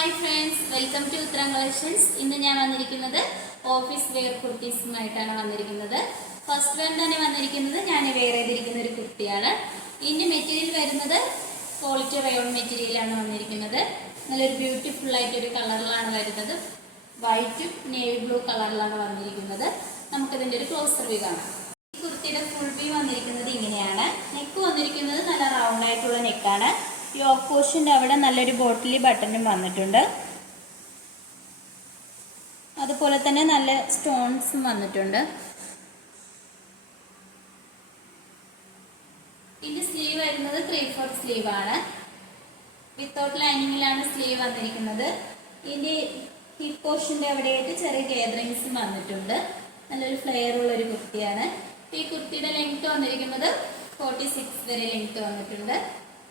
Hi friends welcome to Uthram collections ഇന്ന് ഞാൻ വന്നിരിക്കുന്നത് ഓഫീസ് വെയർ കുർത്തീസുമായിട്ടാണ് വന്നിരിക്കുന്നത്. ഫസ്റ്റ് വൺ തന്നെ വന്നിരിക്കുന്നത് ഞാൻ വെയർ ചെയ്തിരിക്കുന്ന ഒരു കുർത്തിയാണ്. ഇതിന്റെ മെറ്റീരിയൽ വരുന്നത് ക്വാളിറ്റി റയോൺ മെറ്റീരിയലാണ് വന്നിരിക്കുന്നത്. നല്ലൊരു ബ്യൂട്ടിഫുൾ ആയിട്ടൊരു കളറിലാണ് വരുന്നത്. വൈറ്റും നേവി ബ്ലൂ കളറിലാണ് വന്നിരിക്കുന്നത്. നമുക്കിതിന്റെ ഒരു ക്ലോസർ വ്യൂ കാണാം. ഈ കുർത്തിയുടെ ഫുൾ വ്യൂ വന്നിരിക്കുന്നത് ഇങ്ങനെയാണ്. നെക്ക് വന്നിരിക്കുന്നത് നല്ല റൗണ്ട് ആയിട്ടുള്ള നെക്കാണ് യോക്ക് പോഷന്റെ അവിടെ നല്ലൊരു ബോട്ടിലി ബട്ടണും വന്നിട്ടുണ്ട്. അതുപോലെ തന്നെ നല്ല സ്റ്റോൺസും വന്നിട്ടുണ്ട്. ഇതിന്റെ സ്ലീവ് വരുന്നത് ത്രീ ഫോർത്ത് സ്ലീവ് ആണ്. വിത്തൗട്ട് ലൈനിങ്ങിലാണ് സ്ലീവ് വന്നിരിക്കുന്നത്. ഇതിന്റെ ഹിപ്പ് പോർഷന്റെ അവിടെയായിട്ട് ചെറിയ ഗേദറിങ്സും വന്നിട്ടുണ്ട്. നല്ലൊരു ഫ്ലെയർ ഉള്ള ഒരു കുർത്തിയാണ്. ഈ കുർത്തിയുടെ ലെങ്ത് വന്നിരിക്കുന്നത് ഫോർട്ടി സിക്സ് വരെ ലെങ്ത് വന്നിട്ടുണ്ട്.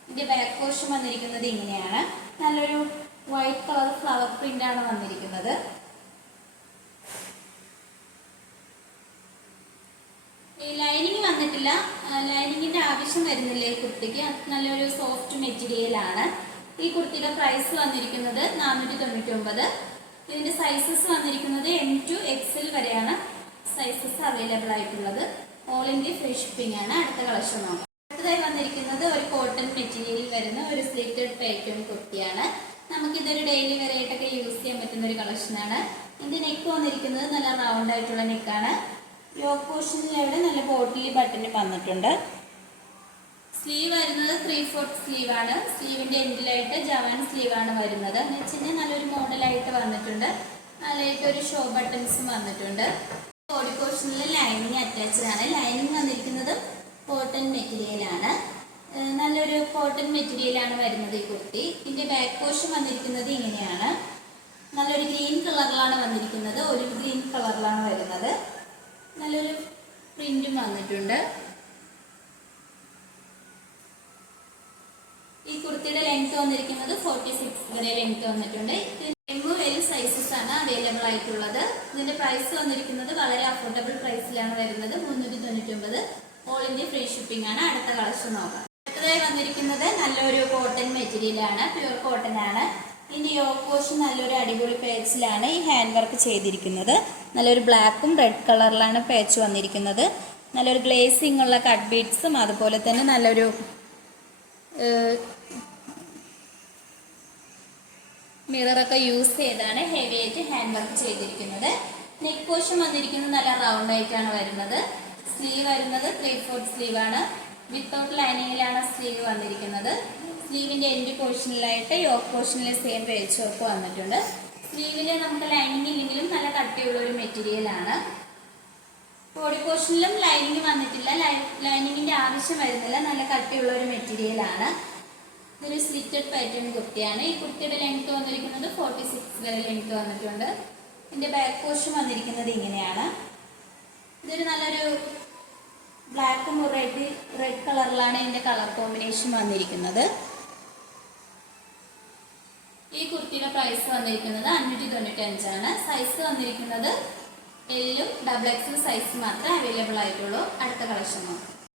ഇതിന്റെ ബാക്ക് പോർഷൻ വന്നിരിക്കുന്നത് ഇങ്ങനെയാണ്. നല്ലൊരു വൈറ്റ് കളർ ഫ്ലവർ പ്രിന്റ് ആണ് വന്നിരിക്കുന്നത്. ലൈനിങ് വന്നിട്ടില്ല. ലൈനിങ്ങിന്റെ ആവശ്യം വരുന്നില്ല ഈ കുർത്തിക്ക് നല്ലൊരു സോഫ്റ്റ് മെറ്റീരിയൽ ആണ്. ഈ കുർത്തിയുടെ പ്രൈസ് വന്നിരിക്കുന്നത് നാനൂറ്റി തൊണ്ണൂറ്റി ഒമ്പത് ഇതിന്റെ സൈസസ് വന്നിരിക്കുന്നത് എം ടു എക്സൽ വരെയാണ് സൈസസ് അവൈലബിൾ ആയിട്ടുള്ളത്. ഓൾ ഇന്ത്യ ഫ്രീ ഷിപ്പിംഗ് ആണ്. അടുത്ത കളക്ഷൻ നോക്കാം. അടുത്തതായി വന്നിരിക്കുന്നത് ഒരു കോട്ടൺ മെറ്റീരിയലിൽ വരുന്ന ഒരു സ്ലിറ്റഡ് പാറ്റേൺ കുർത്തിയാണ്. നമുക്കിതൊരു ഡെയിലി വെറൈറ്റൊക്കെ യൂസ് ചെയ്യാൻ പറ്റുന്ന ഒരു കളക്ഷനാണ് ഇതിന്റെ നെക്ക് വന്നിരിക്കുന്നത് നല്ല റൗണ്ട് ആയിട്ടുള്ള നെക്കാണ് യോക്ക് പോർഷനിലവിടെ നല്ല ബോട്ടിലി ബട്ടൺ വന്നിട്ടുണ്ട്. സ്ലീവ് വരുന്നത് ത്രീ ഫോർത്ത് സ്ലീവ് ആണ്. സ്ലീവിന്റെ എൻഡിലായിട്ട് ജവാൻ സ്ലീവ് ആണ് വരുന്നത്. എന്ന് വെച്ചുകഴിഞ്ഞാൽ നല്ലൊരു മോഡലായിട്ട് വന്നിട്ടുണ്ട്. നല്ലതായിട്ട് ഒരു ഷോ ബട്ടൺസും വന്നിട്ടുണ്ട്. ബോഡി പോർഷനിൽ ലൈനിങ് അറ്റാച്ച്ഡ് ആണ്. ലൈനിങ് വന്നിരിക്കുന്നത് കോട്ടൺ മെറ്റീരിയലാണ് നല്ലൊരു കോട്ടൺ മെറ്റീരിയൽ ആണ് വരുന്നത് ഈ കുർത്തി. ഇതിന്റെ ബാക്ക് പോർഷൻ വന്നിരിക്കുന്നത് ഇങ്ങനെയാണ്. നല്ലൊരു ഗ്രീൻ കളറിലാണ് വന്നിരിക്കുന്നത്. ഒരു ഗ്രീൻ കളറിലാണ് വരുന്നത്. നല്ലൊരു പ്രിന്റും വന്നിട്ടുണ്ട്. ഈ കുർത്തിയുടെ ലെങ്ത് വന്നിരിക്കുന്നത് ഫോർട്ടി സിക്സ് വരെ ലെങ്ത് വന്നിട്ടുണ്ട്. എമ്മു സൈസസ് ആണ് അവൈലബിൾ ആയിട്ടുള്ളത്. ഇതിന്റെ പ്രൈസ് വന്നിരിക്കുന്നത് വളരെ അഫോർഡബിൾ പ്രൈസിലാണ് വരുന്നത്. മുന്നൂറ്റി തൊണ്ണൂറ്റി ഒമ്പത്. ഓൾ ഇന്ത്യ ഫ്രീ ഷിപ്പിംഗ് ആണ് അടുത്ത കളക്ഷൻ നോക്കാം. അടുത്തതായി വന്നിരിക്കുന്നത് നല്ലൊരു കോട്ടൺ മെറ്റീരിയലാണ് പ്യൂർ കോട്ടൺ ആണ്. ഇതിന്റെ യോക്ക് പോഷൻ നല്ലൊരു അടിപൊളി പേച്ചിലാണ് ഈ ഹാൻഡ് വർക്ക് ചെയ്തിരിക്കുന്നത്. നല്ലൊരു ബ്ലാക്കും റെഡ് കളറിലാണ് പേച്ച് വന്നിരിക്കുന്നത്. നല്ലൊരു ഗ്ലേസിംഗ് ഉള്ള കട്ട് ബീഡ്സും അതുപോലെ തന്നെ നല്ലൊരു മിററൊക്കെ യൂസ് ചെയ്താണ് ഹെവി ആയിട്ട് ഹാൻഡ് വർക്ക് ചെയ്തിരിക്കുന്നത്. നെക്ക് പോഷൻ വന്നിരിക്കുന്നത് നല്ല റൗണ്ട് ആയിട്ടാണ് വരുന്നത്. സ്ലീവ് വരുന്നത് ത്രീ ഫോർത്ത് സ്ലീവ് ആണ്. വിത്തൗട്ട് ലൈനിങ്ങിലാണ് സ്ലീവ് വന്നിരിക്കുന്നത്. സ്ലീവിന്റെ എൻഡ് പോർഷനിലായിട്ട് യോക്ക് പോർഷനിൽ സെയിം പേച്ച് വന്നിട്ടുണ്ട്. സ്ലീവിൽ നമുക്ക് ലൈനിങ് ഇല്ലെങ്കിലും നല്ല കട്ടിയുള്ള ഒരു മെറ്റീരിയൽ ആണ്. ബോഡി പോർഷനിലും ലൈനിങ് വന്നിട്ടില്ല. ലൈനിങ്ങിന്റെ ആവശ്യം വരുന്നില്ല. നല്ല കട്ടിയുള്ള ഒരു മെറ്റീരിയൽ ആണ്. ഇതൊരു സ്ലിറ്റഡ് പാറ്റേൺ കുർത്തിയാണ്. ഈ കുർത്തിയുടെ ലെങ്ത് വന്നിരിക്കുന്നത് ഫോർട്ടി സിക്സ് ലെങ്ത് വന്നിട്ടുണ്ട്. ഇതിന്റെ ബാക്ക് പോർഷൻ വന്നിരിക്കുന്നത് ഇങ്ങനെയാണ്. ഇതൊരു നല്ലൊരു ബ്ലാക്കും റെഡ് റെഡ് കളറിലാണ് ഇതിന്റെ കളർ കോമ്പിനേഷൻ വന്നിരിക്കുന്നത്. ഈ കുർത്തിയുടെ പ്രൈസ് വന്നിരിക്കുന്നത് അഞ്ഞൂറ്റി തൊണ്ണൂറ്റി അഞ്ചാണ് സൈസ് വന്നിരിക്കുന്നത് എല്ലും ഡബിൾ എക്സ് സൈസ് മാത്രമേ അവൈലബിൾ ആയിട്ടുള്ളൂ. അടുത്ത കളക്ഷൻ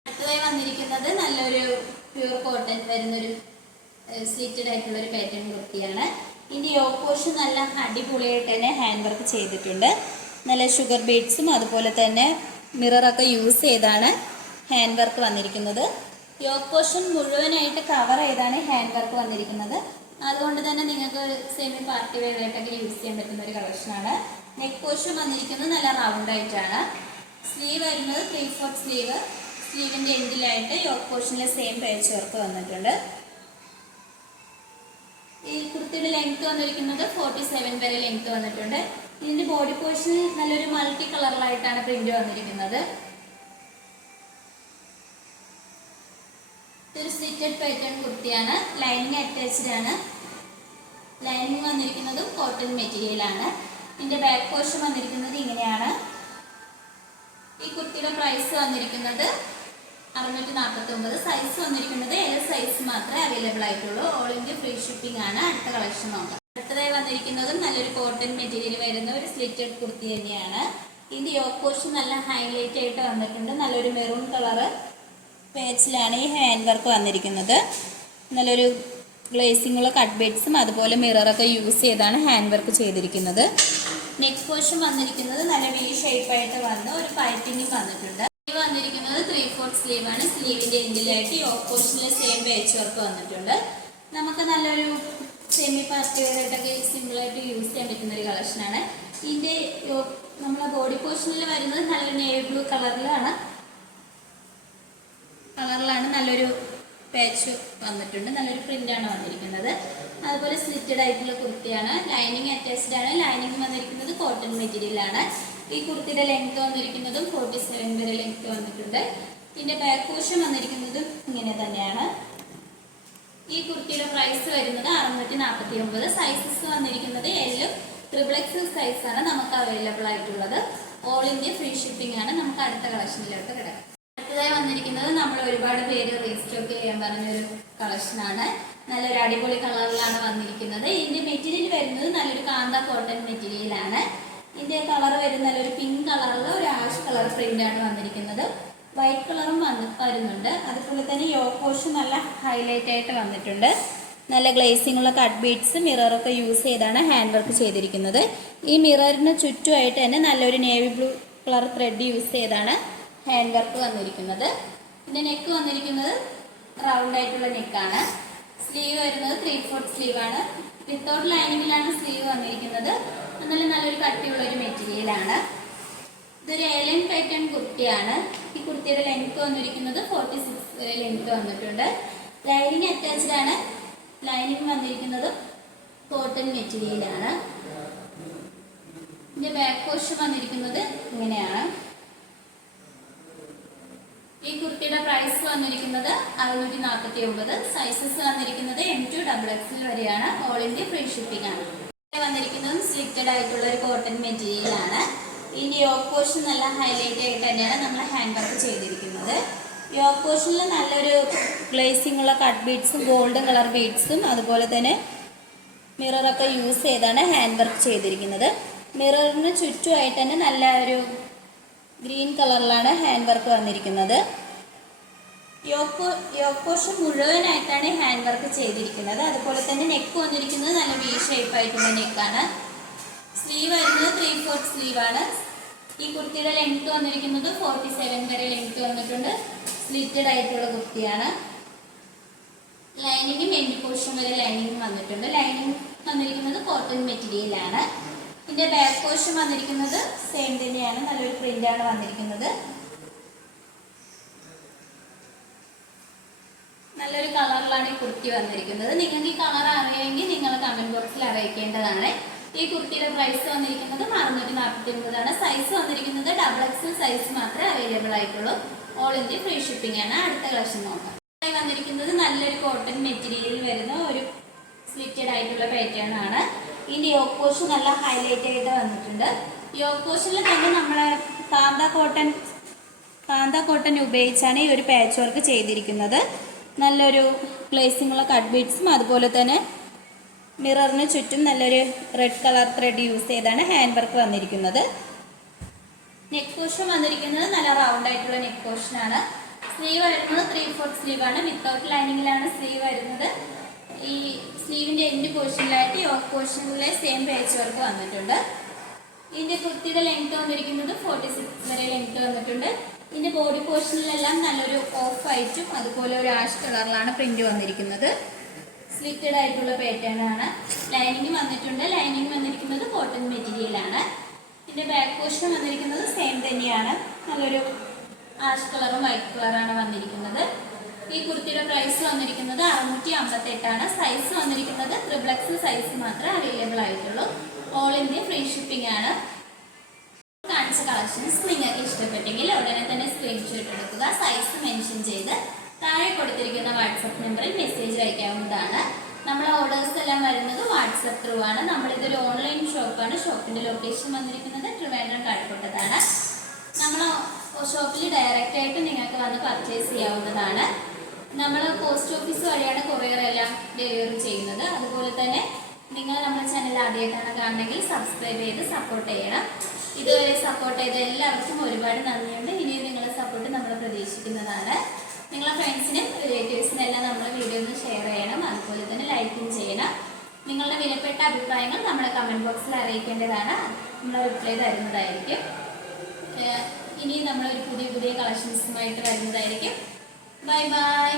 അടുത്തതായി വന്നിരിക്കുന്നത് നല്ലൊരു പ്യൂർ കോട്ടൺ വരുന്നൊരു സ്ലിറ്റഡ് ആയിട്ടുള്ള ഒരു പാറ്റേൺ കുർത്തിയാണ്. ഇതിന്റെ യോക്ക് പോർഷൻ നല്ല അടിപൊളിയായിട്ട് തന്നെ ഹാൻഡ് വർക്ക് ചെയ്തിട്ടുണ്ട്. നല്ല ഷുഗർ ബീഡ്സും അതുപോലെ തന്നെ മിററൊക്കെ യൂസ് ചെയ്താണ് ഹാൻഡ് വർക്ക് വന്നിരിക്കുന്നത്. യോക്ക് പോർഷൻ മുഴുവനായിട്ട് കവർ ചെയ്താണ് ഹാൻഡ് വർക്ക് വന്നിരിക്കുന്നത്. അതുകൊണ്ട് തന്നെ നിങ്ങൾക്ക് സെമി പാർട്ടി വെയർ ആയിട്ടൊക്കെ യൂസ് ചെയ്യാൻ പറ്റുന്ന ഒരു കളക്ഷനാണ് നെക്ക് പോർഷൻ വന്നിരിക്കുന്നത് നല്ല റൗണ്ട് ആയിട്ടാണ്. സ്ലീവ് വരുന്നത് ത്രീ ഫോർത്ത് സ്ലീവ് സ്ലീവിന്റെ എൻഡിലായിട്ട് യോക്ക് പോർഷനിലെ സെയിം പേച്ച് വർക്ക് വന്നിട്ടുണ്ട്. ഈ കുർത്തിയുടെ ലെങ്ത് വന്നിരിക്കുന്നത് ഫോർട്ടി സെവൻ വരെ ലെങ്ത് വന്നിട്ടുണ്ട്. ഇതിന്റെ ബോഡി പോർഷൻ നല്ലൊരു മൾട്ടി കളറിലായിട്ടാണ് പ്രിന്റ് വന്നിരിക്കുന്നത്. ഇതൊരു സ്റ്റിറ്റഡ് പാറ്റേൺ കുർത്തിയാണ്. ലൈനിങ് അറ്റാച്ച്ഡ് ആണ്. ലൈനിങ് വന്നിരിക്കുന്നതും കോട്ടൺ മെറ്റീരിയൽ ആണ്. ഇതിന്റെ ബാക്ക് പോർഷൻ വന്നിരിക്കുന്നത് ഇങ്ങനെയാണ്. ഈ കുർത്തിയുടെ പ്രൈസ് വന്നിരിക്കുന്നത് അറുന്നൂറ്റി നാൽപ്പത്തി ഒമ്പത് സൈസ് വന്നിരിക്കുന്നത് എൽ സൈസ് മാത്രമേ അവൈലബിൾ ആയിട്ടുള്ളൂ. ഓൾ ഇന്ത്യ ഫ്രീ ഷിപ്പിംഗ് ആണ്. അടുത്ത കളക്ഷൻ നോക്കാം. അടുത്തതായി വന്നിരിക്കുന്നതും നല്ലൊരു കോട്ടൺ മെറ്റീരിയൽ വരുന്ന ഒരു സ്ലിറ്റഡ് കുർത്തി തന്നെയാണ്. ഇതിന്റെ യോക്ക് പോർഷൻ നല്ല ഹൈലൈറ്റ് ആയിട്ട് വന്നിട്ടുണ്ട്. നല്ലൊരു മെറൂൺ കളറ് പേച്ചിലാണ് ഈ ഹാൻഡ് വർക്ക് വന്നിരിക്കുന്നത്. നല്ലൊരു ഗ്ലേസിങ്ങുള്ള കട്ട് ബെഡ്സും അതുപോലെ മിററൊക്കെ യൂസ് ചെയ്താണ് ഹാൻഡ് വർക്ക് ചെയ്തിരിക്കുന്നത്. നെക്സ്റ്റ് പോർഷൻ വന്നിരിക്കുന്നത് നല്ല വി ഷേപ്പായിട്ട് വന്ന് ഒരു പൈപ്പിംഗും വന്നിട്ടുണ്ട്. സ്ലീവ് വന്നിരിക്കുന്നത് ത്രീ ഫോർത്ത് ആണ്. സ്ലീവിന്റെ എൻഡിലായിട്ട് ഈ ഓപ്പോസിഷനിലെ സെയിം പേച്ച് വർക്ക് വന്നിട്ടുണ്ട്. നമുക്ക് നല്ലൊരു സെമി പാർട്ടി വെയറായിട്ടൊക്കെ സിമ്പിളായിട്ട് യൂസ് ചെയ്യാൻ പറ്റുന്ന ഒരു കളക്ഷനാണ് ഇതിന്റെ നമ്മളെ ബോഡി പോർഷനിൽ വരുന്നത് നല്ലൊരു നേവി ബ്ലൂ കളറിലാണ് കളറിലാണ് നല്ലൊരു പാച്ച് വന്നിട്ടുണ്ട്. നല്ലൊരു പ്രിന്റ് ആണ് വന്നിരിക്കുന്നത്. അതുപോലെ സ്ലിറ്റഡ് ആയിട്ടുള്ള കുർത്തിയാണ് ലൈനിങ് അറ്റാച്ച്ഡ് ആണ്. ലൈനിങ് വന്നിരിക്കുന്നത് കോട്ടൺ മെറ്റീരിയൽ ആണ്. ഈ കുർത്തിയുടെ ലെങ്ത് വന്നിരിക്കുന്നതും ഫോർട്ടി സെവൻ വരെ ലെങ്ത് വന്നിട്ടുണ്ട്. ഇതിന്റെ ബാക്ക് പോർഷൻ വന്നിരിക്കുന്നതും ഇങ്ങനെ തന്നെയാണ്. ഈ കുർത്തിയുടെ പ്രൈസ് വരുന്നത് അറുന്നൂറ്റി നാൽപ്പത്തി ഒമ്പത് സൈസസ് വന്നിരിക്കുന്നത് എല്ലും ട്രിപ്പിൾ എക്സ് സൈസ് ആണ് നമുക്ക് അവൈലബിൾ ആയിട്ടുള്ളത്. ഓൾ ഇന്ത്യ ഫ്രീ ഷിപ്പിംഗ് ആണ്. നമുക്ക് അടുത്ത കളക്ഷനിലോട്ട് കിടക്കാം. അടുത്തതായി വന്നിരിക്കുന്നത് നമ്മൾ ഒരുപാട് പേര് റീസ്റ്റോക്ക് ചെയ്യാൻ പറഞ്ഞൊരു കളക്ഷനാണ് നല്ലൊരു അടിപൊളി കളറിലാണ് വന്നിരിക്കുന്നത്. ഇതിന്റെ മെറ്റീരിയൽ വരുന്നത് നല്ലൊരു കാന്ത കോട്ടൺ മെറ്റീരിയലാണ് ഇതിന്റെ കളർ വരുന്ന നല്ലൊരു പിങ്ക് കളറിൽ ഒരു ആഷ് കളർ പ്രിന്റ് ആണ് വന്നിരിക്കുന്നത്. വൈറ്റ് കളറും വന്ന് വരുന്നുണ്ട്. അതുപോലെ തന്നെ യോക്കോഷ് നല്ല ഹൈലൈറ്റ് ആയിട്ട് വന്നിട്ടുണ്ട്. നല്ല ഗ്ലേസിംഗ് ഉള്ള കട്ട് ബീഡ്സ് മിററൊക്കെ യൂസ് ചെയ്താണ് ഹാൻഡ് വർക്ക് ചെയ്തിരിക്കുന്നത്. ഈ മിററിന് ചുറ്റുമായിട്ട് തന്നെ നല്ലൊരു navy blue colour thread use ചെയ്താണ് ഹാൻഡ് വർക്ക് വന്നിരിക്കുന്നത്. പിന്നെ നെക്ക് വന്നിരിക്കുന്നത് റൗണ്ട് ആയിട്ടുള്ള നെക്കാണ് സ്ലീവ് വരുന്നത് ത്രീ ഫോർത്ത് ആണ്. വിത്തൗട്ട് ലൈനിങ്ങിലാണ് സ്ലീവ് വന്നിരിക്കുന്നത്. നല്ല നല്ലൊരു കട്ടിയുള്ള ഒരു മെറ്റീരിയലാണ് ഇതൊരു ഏലൻ പാറ്റേൺ കുർത്തിയാണ് ഈ കുർത്തിയുടെ ലെങ്ത് വന്നിരിക്കുന്നത് ഫോർട്ടി സിക്സ് ലെങ്ത് വന്നിട്ടുണ്ട്. ലൈനിങ് അറ്റാച്ച്ഡ് ആണ്. ലൈനിങ് വന്നിരിക്കുന്നത് കോട്ടൺ മെറ്റീരിയലാണ് ഇതിന്റെ ബാക്ക് പോർഷൻ വന്നിരിക്കുന്നത് ഇങ്ങനെയാണ്. ഈ കുർത്തിയുടെ പ്രൈസ് വന്നിരിക്കുന്നത് അറുന്നൂറ്റി നാൽപ്പത്തി ഒമ്പത് സൈസസ് വന്നിരിക്കുന്നത് എം ടു ഡബിൾ എക്സിൽ വരെയാണ്. ഓൾ ഇന്ത്യ ഫ്രീ ഷിപ്പിംഗ് ആണ്. വന്നിരിക്കുന്നത് സ്ലിറ്റഡ് ആയിട്ടുള്ള ഒരു കോട്ടൺ മെറ്റീരിയൽ ആണ് യോഗ പോർഷൻ നല്ല ഹൈലൈറ്റ് ആയിട്ട് തന്നെയാണ് നമ്മൾ ഹാൻഡ് വർക്ക് ചെയ്തിരിക്കുന്നത്. യോക്ക് പോർഷനിൽ നല്ലൊരു ഗ്ലേസിംഗ് ഉള്ള കട്ട് ബീഡ്സും ഗോൾഡൻ കളർ ബീഡ്സും അതുപോലെ തന്നെ മിററൊക്കെ യൂസ് ചെയ്താണ് ഹാൻഡ് വർക്ക് ചെയ്തിരിക്കുന്നത്. മിററിന് ചുറ്റുമായിട്ട് തന്നെ നല്ല ഒരു ഗ്രീൻ കളറിലാണ് ഹാൻഡ് വർക്ക് വന്നിരിക്കുന്നത്. യോക്ക് യോക്ക് പോർഷൻ മുഴുവനായിട്ടാണ് ഹാൻഡ് വർക്ക് ചെയ്തിരിക്കുന്നത്. അതുപോലെ തന്നെ നെക്ക് വന്നിരിക്കുന്നത് നല്ല വി ഷേപ്പ് ആയിട്ടുള്ള നെക്കാണ് സ്ലീവ് വരുന്നത് ത്രീ ഫോർത്ത് സ്ലീവ് ആണ്. ഈ കുർത്തിയുടെ ലെങ്ത് വന്നിരിക്കുന്നത് ഫോർട്ടി സെവൻ വരെ ലെങ്ത് വന്നിട്ടുണ്ട്. സ്ലിറ്റഡ് ആയിട്ടുള്ള കുർത്തിയാണ് ലൈനിങ്ങും എൻഡ് പോർഷൻ വരെ ലൈനിങ് വന്നിട്ടുണ്ട്. ലൈനിങ് വന്നിരിക്കുന്നത് കോട്ടൺ മെറ്റീരിയലാണ് ഇതിന്റെ ബാക്ക് പോർഷൻ വന്നിരിക്കുന്നത് സെയിം തന്നെയാണ്. നല്ലൊരു പ്രിന്റ് ആണ് വന്നിരിക്കുന്നത്. നല്ലൊരു കളറിലാണ് ഈ കുർത്തി വന്നിരിക്കുന്നത്. നിങ്ങൾക്ക് ഈ കളർ അറിയാമെങ്കിൽ നിങ്ങൾ കമന്റ് ബോക്സിൽ അറിയിക്കേണ്ടതാണ്. ഈ കുർത്തിയുടെ പ്രൈസ് വന്നിരിക്കുന്നത് അറുന്നൂറ്റി നാൽപ്പത്തി ഒമ്പതാണ് സൈസ് വന്നിരിക്കുന്നത് ഡബിൾ എക്സൽ സൈസ് മാത്രമേ അവൈലബിൾ ആയിട്ടുള്ളൂ. ഓൾ ഇന്ത്യ ഫ്രീ ഷിപ്പിംഗ് ആണ്. അടുത്ത കളക്ഷൻ നോക്കാം. വന്നിരിക്കുന്നത് നല്ലൊരു കോട്ടൺ മെറ്റീരിയൽ വരുന്ന ഒരു സ്ലിറ്റഡ് ആയിട്ടുള്ള പാറ്റേൺ ആണ്. ഇതിന്റെ യോക്കോഷ് നല്ല ഹൈലൈറ്റ് ആയിട്ട് വന്നിട്ടുണ്ട്. യോക്കോഷിൽ തന്നെ നമ്മളെ കാന്ത കോട്ടൺ കാന്ത കോട്ടൺ ഉപയോഗിച്ചാണ് ഈ ഒരു പാച്ച് വർക്ക് ചെയ്തിരിക്കുന്നത്. നല്ലൊരു പ്ലേസിംഗ് ഉള്ള കട്ട് ബീഡ്സും അതുപോലെ തന്നെ മിററിന് ചുറ്റും നല്ലൊരു റെഡ് കളർ ത്രെഡ് യൂസ് ചെയ്താണ് ഹാൻഡ് വർക്ക് വന്നിരിക്കുന്നത്. നെക്ക് പോർഷൻ വന്നിരിക്കുന്നത് നല്ല റൗണ്ട് ആയിട്ടുള്ള നെക്ക് പോർഷൻ ആണ്. സ്ലീവ് വരുന്നത് ത്രീ ഫോർത്ത് സ്ലീവ് ആണ്. വിത്തൗട്ട് ലൈനിങ്ങിലാണ് സ്ലീവ് വരുന്നത്. ഈ സ്ലീവിന്റെ എൻഡ് പോർഷനിലായിട്ട് യോക്ക് പോർഷനിലെ സെയിം പേച്ച് വർക്ക് വന്നിട്ടുണ്ട്. ഇതിന്റെ കുർത്തിയുടെ ലെങ്ത് വന്നിരിക്കുന്നത് ഫോർട്ടി സിക്സ് വരെ ലെങ്ത് വന്നിട്ടുണ്ട്. ഇതിന്റെ ബോഡി പോർഷനിലെല്ലാം നല്ലൊരു ഓഫ് വൈറ്റും അതുപോലെ ഒരു ആഷ് കളറിലാണ് പ്രിന്റ് വന്നിരിക്കുന്നത്. സ്ലിറ്റഡ് ആയിട്ടുള്ള പാറ്റേൺ ആണ്. ലൈനിങ് വന്നിട്ടുണ്ട്. ലൈനിങ് വന്നിരിക്കുന്നത് കോട്ടൺ മെറ്റീരിയൽ ആണ്. ബാക്ക് പോർഷൻ വന്നിരിക്കുന്നത് സെയിം തന്നെയാണ്. നല്ലൊരു ആഷ് കളറും വൈറ്റ് കളറാണ് വന്നിരിക്കുന്നത്. ഈ കുർത്തിയുടെ പ്രൈസ് വന്നിരിക്കുന്നത് അറുന്നൂറ്റി അമ്പത്തി എട്ടാണ് സൈസ് വന്നിരിക്കുന്നത് ത്രിബ്ലക്സ് സൈസ് മാത്രമേ അവൈലബിൾ ആയിട്ടുള്ളൂ. ഓൾ ഇന്ത്യ ഫ്രീ ഷിപ്പിംഗ് ആണ്. കാണിച്ച കളക്ഷൻസ് നിങ്ങൾക്ക് ഇഷ്ടപ്പെട്ടെങ്കിൽ ഉടനെ തന്നെ സ്ക്രീൻഷോട്ട് എടുക്കുക. സൈസ് മെൻഷൻ ചെയ്ത് താഴെ കൊടുത്തിരിക്കുന്ന വാട്സപ്പ് നമ്പറിൽ മെസ്സേജ് അയക്കാവുന്നതാണ്. നമ്മളെ ഓർഡേഴ്സ് എല്ലാം വരുന്നത് വാട്സപ്പ് ത്രൂ ആണ്. നമ്മളിതൊരു ഓൺലൈൻ ഷോപ്പാണ് ഷോപ്പിന്റെ ലൊക്കേഷൻ വന്നിരിക്കുന്നത് ട്രിവാൻഡ്രം കാഴ്ചപ്പെട്ടതാണ് നമ്മൾ ഷോപ്പിൽ ഡയറക്റ്റ് ആയിട്ട് നിങ്ങൾക്ക് വന്ന് പർച്ചേസ് ചെയ്യാവുന്നതാണ്. നമ്മൾ പോസ്റ്റ് ഓഫീസ് വഴിയാണ് കൊറിയർ എല്ലാം ഡെലിവറി ചെയ്യുന്നത്. അതുപോലെ തന്നെ നിങ്ങൾ നമ്മുടെ ചാനൽ ആദ്യമായിട്ടാണ് കാണണമെങ്കിൽ സബ്സ്ക്രൈബ് ചെയ്ത് സപ്പോർട്ട് ചെയ്യണം. ഇതുവരെ സപ്പോർട്ട് ചെയ്ത എല്ലാവർക്കും ഒരുപാട് നന്ദിയുണ്ട്. ഇനിയും നിങ്ങളുടെ സപ്പോർട്ട് നമ്മൾ പ്രതീക്ഷിക്കുന്നതാണ്. നിങ്ങളെ ഫ്രണ്ട്സിനും റിലേറ്റീവ്സിനും എല്ലാം നമ്മുടെ വീഡിയോ ഒന്ന് ഷെയർ ചെയ്യണം. അതുപോലെ തന്നെ ലൈക്കും ചെയ്യണം. നിങ്ങളുടെ വിലപ്പെട്ട അഭിപ്രായങ്ങൾ നമ്മുടെ കമന്റ് ബോക്സിൽ അറിയിക്കേണ്ടതാണ്. നമ്മൾ റിപ്ലൈ തരുന്നതായിരിക്കും. ഇനി നമ്മളൊരു പുതിയ പുതിയ കളക്ഷൻസുമായിട്ട് വരുന്നതായിരിക്കും. Bye bye